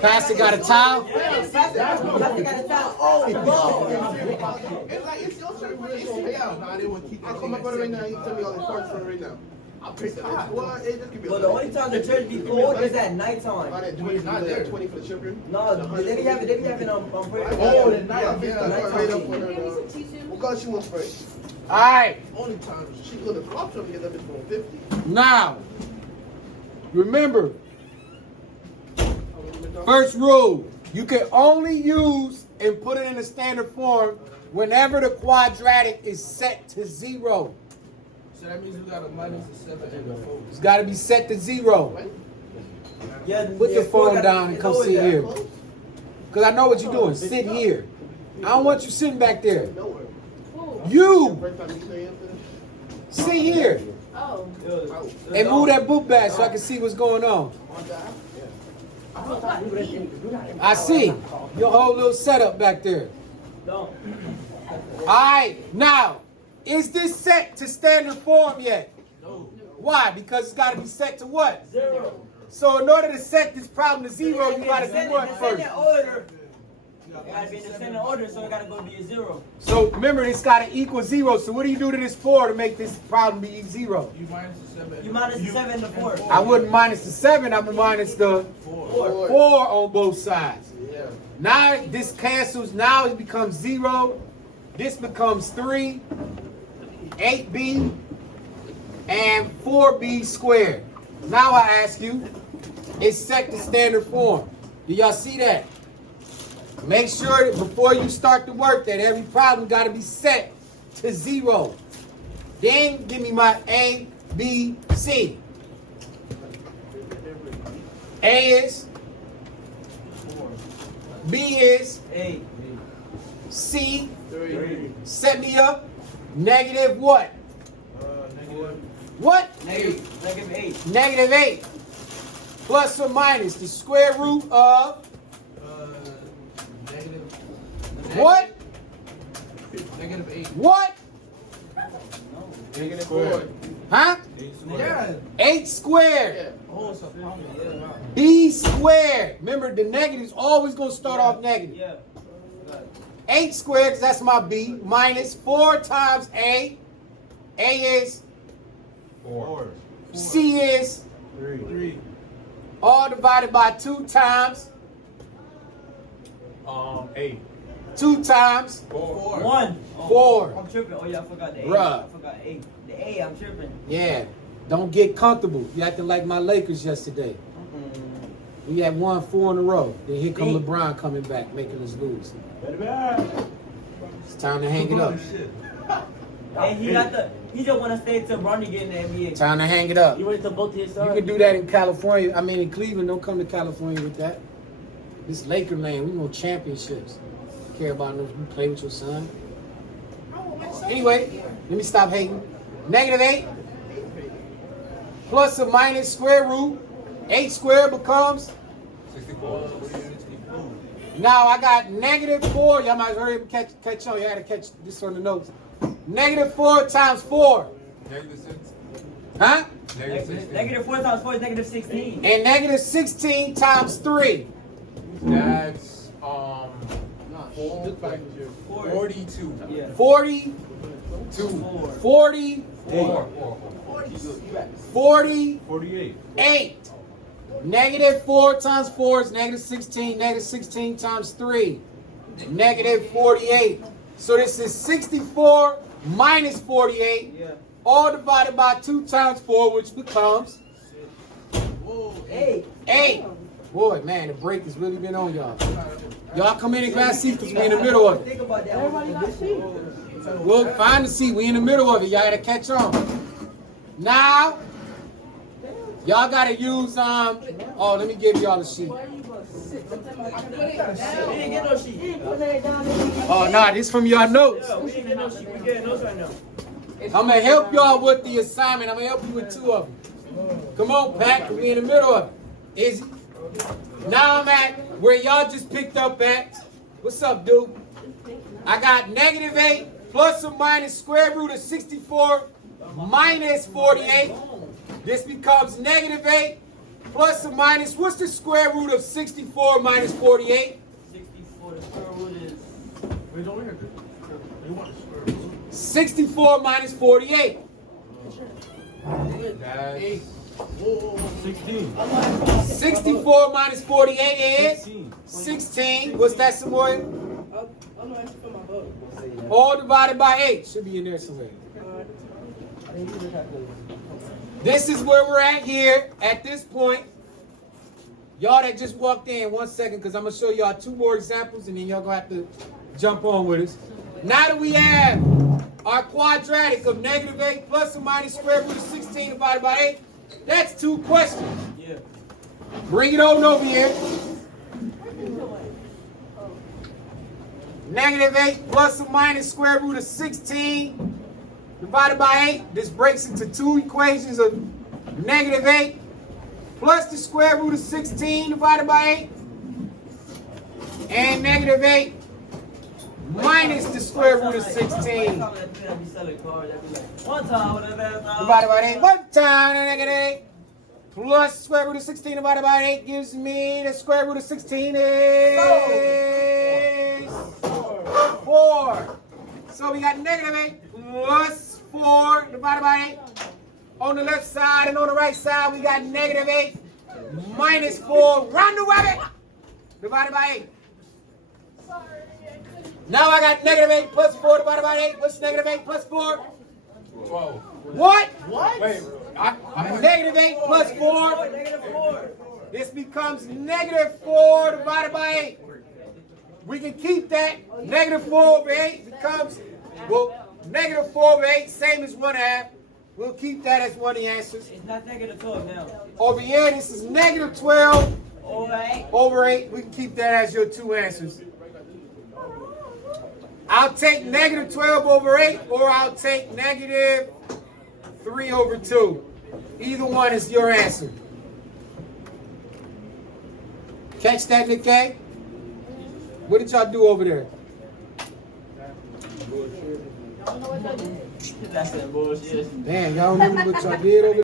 Pastor got a towel? Pastor got a towel. Oh, It's like, it's your shirt, but it's down. I didn't want to keep that. I'll come up on it right now. You tell me all the parts for it right now. I'll pick the hot. Well, it just could be. But the only time the church be cold is at nighttime. Not at 20, not there. 20 for the children. No, they be having prayer. Oh, the night. What color she wants spray? Alright. Only time she could have dropped something to get that bitch for 50. Now, remember, first rule, you can only use and put it in a standard form whenever the quadratic is set to 0. So that means we got a minus a 7 and a 4. It's got to be set to 0. Yeah, Put your phone down and come sit here. Because I know what you're doing. Sit here. I don't want you sitting back there. You! Sit here. And move that book back so I can see what's going on. I see. Your whole little setup back there. Alright, now, is this set to standard form yet? No. Why? Because it's got to be set to what? 0. So in order to set this problem to 0, you got to do what first? It gotta be in descending order, so it gotta go be a 0. So remember, it's got to equal 0. So what do you do to this 4 to make this problem be 0? You minus the 7. You minus the 7 and the 4. I wouldn't minus the 7. I would minus the 4 on both sides. Yeah. Now this cancels. Now it becomes 0. This becomes 3, 8b, and 4b squared. Now I ask you, it's set to standard form. Do y'all see that? Make sure that before you start the work that every problem got to be set to 0. Then give me my A, B, C. A is 4. B is 8. C. 3. Set me up. Negative what? Negative. What? Negative 8. Negative 8. Plus or minus the square root of Negative. what? Negative 8. What? Negative 4. Huh? 8 squared. 8 squared. Oh, it's a pound. Yeah. B squared. Remember, the negative is always going to start off negative. Yeah. 8 squared, because that's my B, minus 4 times A. A is, 4. C is, 3. all divided by 2 times, 8. 2 times, 4. 1. 4. I'm tripping. Oh, yeah, I forgot the 8. Bruh. I forgot 8. The A, I'm tripping. Yeah. Don't get comfortable. You acting like my Lakers yesterday. We had won 4 in a row. Then here come LeBron coming back, making us lose. It's time to hang it up. And he just want to stay till Bronny get in the NBA. Time to hang it up. You wait till both of his You sons. can do that in California. I mean, in Cleveland, don't come to California with that. This Laker land, we want championships. Care about no you play with your son. Anyway, let me stop hating. Negative 8 plus or minus square root. 8 squared becomes 64. now I got negative 4. Y'all might hurry up and catch on. You had to catch this on the notes. Negative 4 times 4. Negative 6. Huh? Negative 16. Negative 4 times 4 is negative 16. And negative 16 times 3. That's 42. Yeah. 42. 40. 48. 8. Negative 4 times 4 is negative 16. Negative 16 times 3. Negative 48. So this is 64 minus 48. Yeah. All divided by 2 times 4, which becomes 8. 8. Boy, man, the break has really been on y'all. Y'all come in and grab seats because we're in the middle of it. Think about that. Everybody got seats. Well, find the seat. We in the middle of it. Y'all gotta catch on. Now, y'all gotta use oh, let me give y'all a sheet. He didn't get no sheet. Oh, nah, this from your notes. Yeah, we didn't get no sheet. We getting notes right now. I'm gonna help y'all with the assignment. I'm gonna help you with 2 of them. Come on, Pat. We in the middle of it. Easy. Now I'm at where y'all just picked up at. What's up, dude? I got negative 8 plus or minus square root of 64 minus 48. This becomes negative 8 plus or minus, what's the square root of 64 minus 48? 64, the square root is... We don't hear this. You want the square root? 64 minus 48. That's 16. 64 minus 48 is 16. 16. What's that, somewhere? I'm not asking for my vote. All divided by 8. Should be in there somewhere. This is where we're at here, at this point. Y'all that just walked in, 1 second, because I'm going to show y'all 2 more examples, and then y'all going to have to jump on with us. Now that we have our quadratic of negative 8 plus or minus square root of 16 divided by 8, that's 2 questions. Yeah. Bring it on over here. Negative 8 plus or minus square root of 16 divided by 8. This breaks into 2 equations of negative 8 plus the square root of 16 divided by 8. And negative 8 minus the square root of 16 One time with a divided by 8. 1 time negative 8 plus square root of 16 divided by 8 gives me the square root of 16 is 4. So we got negative 8 plus 4 divided by 8. On the left side and on the right side, we got negative 8 minus 4. Round the rabbit divided by 8. Now I got negative 8 plus 4 divided by 8. What's negative 8 plus 4? 12. What? Wait. Negative 8 plus 4. Negative 4. This becomes negative 4 divided by 8. We can keep that. Negative 4 over 8 becomes, well, negative 4 over 8, same as 1/2. We'll keep that as one of the answers. It's not negative 12 now. Over here, this is negative 12 Alright. over 8. We can keep that as your 2 answers. I'll take negative 12 over 8, or I'll take negative 3 over 2. Either one is your answer. Catch that, Nick K? What did y'all do over there? That's that bullshit. Damn, y'all remember what y'all did over there?